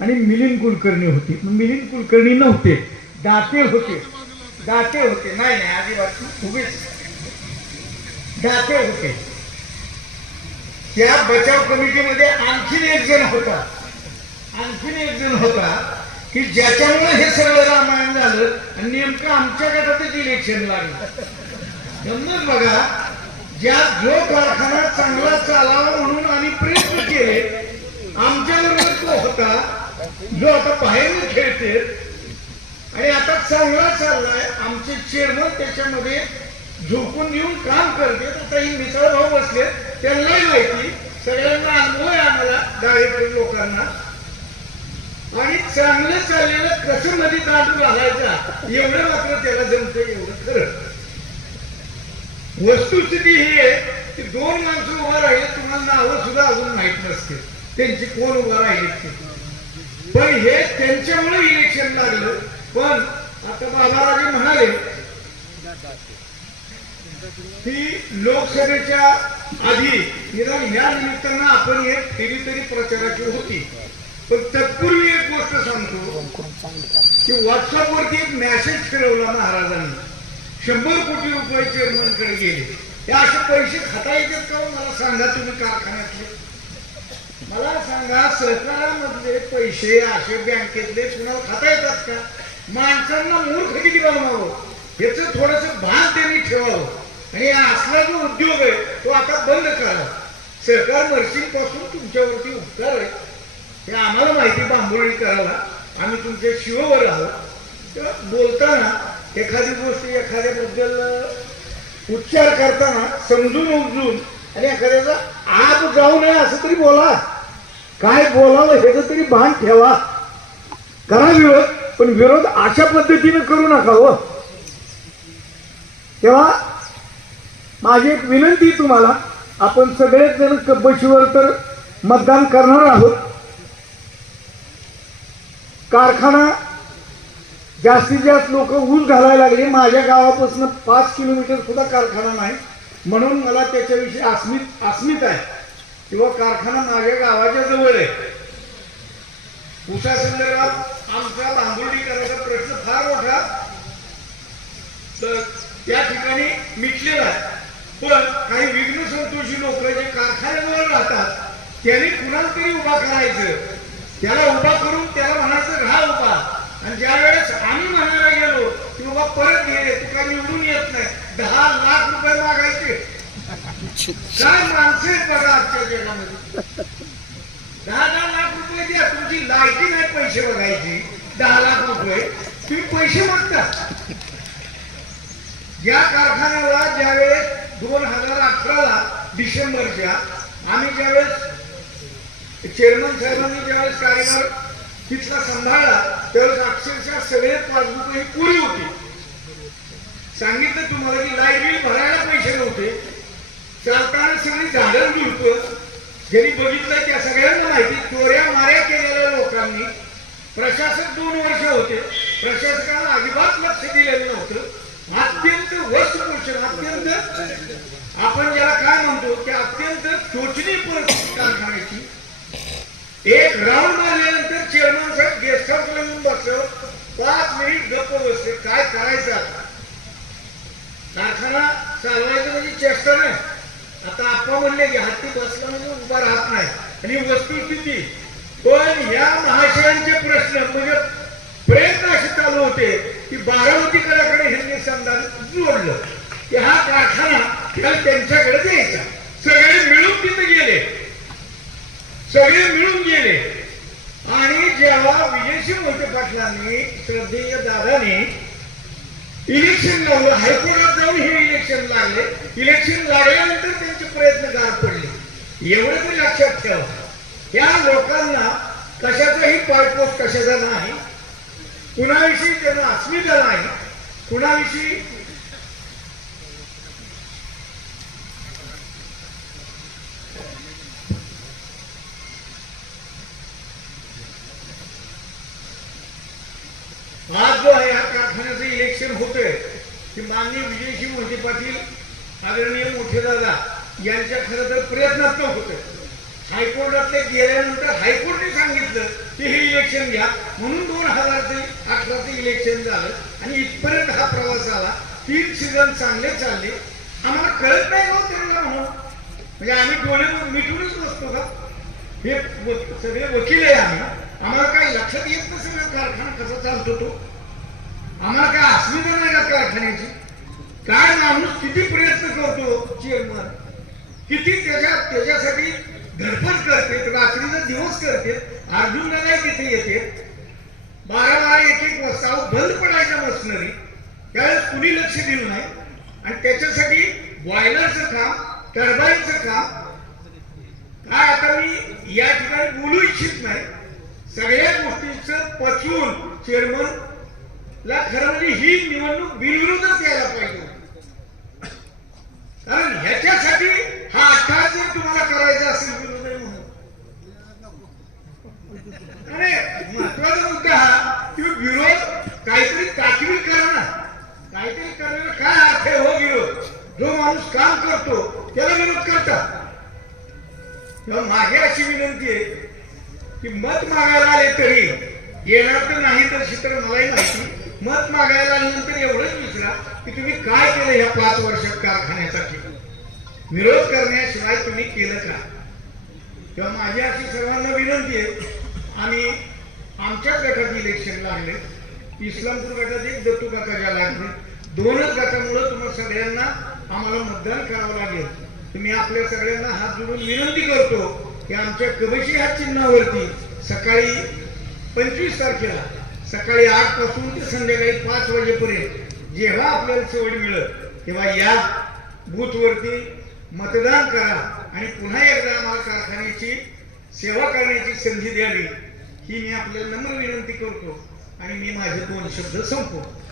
आणि मिलिंद कुलकर्णी होते. मिलिंद कुलकर्णी नव्हते. दाते होते. दाते होते. नाही नाही आदिवासी उभेच दाते होते. त्या बचाव कमिटीमध्ये आणखीन एक जण होता. आणखीन एक जण होता की ज्याच्यामुळे हे सगळं रामायण झालं आणि नेमकं आमच्या गटातच इलेक्शन लागलं. गंमत बघा ज्या जो कारखाना चांगला चालावा म्हणून आणि प्रेस केले आमच्याबरोबर तो होता जो आता बाहेरून खेळते. आणि आता चांगला चाललाय. आमचे चेअरमन त्याच्यामध्ये झोपून येऊन काम करते. आता ही मिसळ भाऊ बसले. त्यांनाही माहिती. सगळ्यांना अनुभव आहे आम्हाला डाळेकर लोकांना. आणि चांगलं चाललेलं कसं नदी तांदूळ घालायचा एवढं मात्र त्याला जमत एवढं खरं. वस्तुस्थिती ही आहे की दोन माणसं उभा राहिले तुम्हाला नावं सुद्धा अजून माहीत नसते त्यांची कोण उभा राहिले पण हे त्यांच्यामुळे इलेक्शन लागलं. पण आता बाबाराजे म्हणाले की लोकसभेच्या आधी निदान ह्या निमित्तानं आपण एक फेरी तरी प्रचाराची होती. पण तत्पूर्वी एक गोष्ट सांगतो की व्हॉट्सअपवरती एक मेसेज फिरवला महाराजांनी. शंभर कोटी रुपये चेअरमनकडे गेले. हे असे पैसे खाता येतात का हो? मला सांगा तुम्ही कारखान्यातले. मला सांगा सहकारामधले पैसे असे बँकेतले कुणाला खाता येतात का? माणसांना मूर्ख किती बनवावं? याच थोडस भान त्यांनी ठेवावं. आणि असला जो उद्योग आहे तो आता बंद करा. सरकारपासून तुमच्यावरती उपकार आहे. हे आम्हाला माहिती बांबोळी करावा आम्ही तुमच्या शिववर आहोत. तर बोलताना एखादी गोष्ट एखाद्याबद्दल उच्चार करताना समजून उमजून आणि एखाद्याचा आज जाऊ नये असं तरी बोला. काय बोलावं ह्याचं तरी भान ठेवा. करा विरोध पण विरोध अशा पद्धतीनं करू नका हो. तेव्हा माझी एक विनंती तुम्हाला. आपण सगळेच जण कब्बशीवर तर मतदान करणार आहोत. कारखाना जास्तीत जास्त लोक ऊस घालायला लागले. माझ्या गावापासून पाच किलोमीटर सुद्धा कारखाना नाही. म्हणून मला त्याच्याविषयी अस्मित अस्मित आहे. किंवा कारखाना माझ्या गावाच्या जवळ आहे. ऊसा संदर्भात आमचा बांबुर्डी करायचा प्रश्न फार मोठा. तर त्या ठिकाणी मिटलेला आहे. पण काही विघ्न संतोषी लोक जे कारखान्याजवळ राहतात त्यांनी कुणाला तरी उभा करायचं. त्याला उभा करून त्याला म्हणायचं राहा उभा. आणि ज्या वेळेस आम्ही म्हणायला गेलो की बाबा परत घे तुका निवडून येत नाही. दहा लाख रुपये मागायचे. काय माणसे बघा आजच्या जगामध्ये? दहा दहा लाख रुपये द्या तुमची लायकी नाही पैसे बघायची. दहा लाख रुपये. तुम्ही पैसे मागता या कारखान्याला ज्यावेळेस दोन हजार अठराला डिसेंबरच्या आम्ही ज्यावेळेस चेअरमन साहेबांनी ज्यावेळेस कार्यभार तिथला सांभाळला त्यावेळेस अक्षरशः सगळे पासबुक ही पुरी होती. सांगितलं तुम्हाला की लाइट बिल भरायला पैसे नव्हते. चालताना सगळी झाडं झुडपं ज्यांनी बघितलं त्या सगळ्यांना माहिती चोऱ्या माऱ्या केलेल्या लोकांनी प्रशासक दोन वर्ष होते. प्रशासकाला अजिबात लक्ष दिलेलं नव्हतं. अत्यंत वस्तुपोषण अत्यंत आपण ज्याला काय म्हणतो की अत्यंत शोचनीय परिस्थिती कारखान्याची एक राऊंड मारल्यानंतर चेअरमन साहेब गेस्ट हाऊस येऊन बसल्यावर पाच मिनिट गप्प बसले. काय करायचं आता? चालवायचं म्हणजे चेष्टा नाही. आता आपण म्हणले की हत्ती बसला म्हणजे उभा राहत नाही. आणि वस्तुस्थिती पण या महाशयांचे प्रश्न म्हणजे प्रयत्न असे चालू होते की बारामती कडाकडे ह्यांनी जोडलं. की हा कारखाना ह्या त्यांच्याकडे द्यायचा. सगळे मिळून तिथे गेले. सगळे मिळून गेले. आणि जेव्हा विजयसिंह मोठे पाटलांनी श्रद्धेय दादाने इलेक्शन लावलं हायकोर्टात जाऊन हे इलेक्शन लागले. इलेक्शन लागल्यानंतर त्यांचे प्रयत्न गार पडले. एवढं तरी लक्षात ठेवा. या लोकांना कशाचाही पायपोस कशाचा नाही. कुणाविषयी त्यांना अस्मिता नाही. कुणाविषयी आज जो आहे हा कारखान्याचं इलेक्शन होतंय की माननीय विजयसिंह मोहिते पाटील आदरणीय मोठे दादा यांच्या खरं तर प्रयत्नात्मक होतं हायकोर्टातले गेल्यानंतर हायकोर्टने सांगितलं की हे इलेक्शन घ्या. म्हणून दोन हजार ते अठराचं इलेक्शन झालं. आणि इथपर्यंत हा प्रवास आला. तीन सीझन चांगले चालले. आम्हाला कळत नाही हो त्यांना म्हणून? म्हणजे आम्ही डोळे मिटूनच बसतो का? हे सगळे वकील आहे आम्ही. आम्हाला काही लक्षात येत नाही सगळं कारखाना कसा चालतो तो आम्हाला काय अस्मिता नाही का कारखान्याची काय माणूस किती प्रयत्न करतो चेअरमन. किती त्याच्या त्याच्यासाठी धडपड करते रात्रीचा दिवस करते अर्जुन नाही तिथे येते. बारा बारा एक एक वाजता बंद पडायच्या मशिनरी. त्यावेळेस कुणी लक्ष दिलं नाही. आणि त्याच्यासाठी बॉयलरचं काम टर्बाईनचं काम. काय आता मी या ठिकाणी बोलू इच्छित नाही. सगळ्या गोष्टीचं पचवून चेअरमन ला खरं म्हणजे ही निवडणूक बिनविरोधच यायला पाहिजे. कारण ह्याच्यासाठी हा अठरा जर तुम्हाला करायचा असेल विरोध आहे म्हणून. आणि महत्त्वाचा मुद्दा हा की विरोध काहीतरी ताकवील करा ना काहीतरी करायला काय अर्थ आहे हो विरोध? जो माणूस काम करतो त्याला विरोध करतात. तेव्हा मागे अशी विनंती आहे की मत मागायला आले तरी येणार तर नाही तर चित्र मलाही माहिती. मत मागायला आल्यानंतर एवढंच विचारा की तुम्ही काय केलं ह्या पाच वर्षात कारखान्यासाठी विरोध करण्याशिवाय तुम्ही केलं का तेव्हा माझी अशी सर्वांना विनंती आहे आम्ही आमच्याच गटात इलेक्शन लागले. इस्लामपूर गटात एक दत्तू गटाच्या लागले. दोनच गटामुळे तुम्हाला सगळ्यांना आम्हाला मतदान करावं लागेल. तुम्ही आपल्या सगळ्यांना हात जोडून विनंती करतो की आमच्या कबशी ह्या चिन्हावरती सकाळी पंचवीस तारखेला सकाळी आठपासून ते संध्याकाळी पाच वाजेपर्यंत जेव्हा आपल्याला सवड मिळत तेव्हा या बूथवरती मतदान करा आणि पुन्हा एकदा आम्हाला कारखान्याची सेवा करण्याची संधी द्यावी. ही मी आपल्याला नम्र विनंती करतो आणि मी माझे दोन शब्द संपवतो.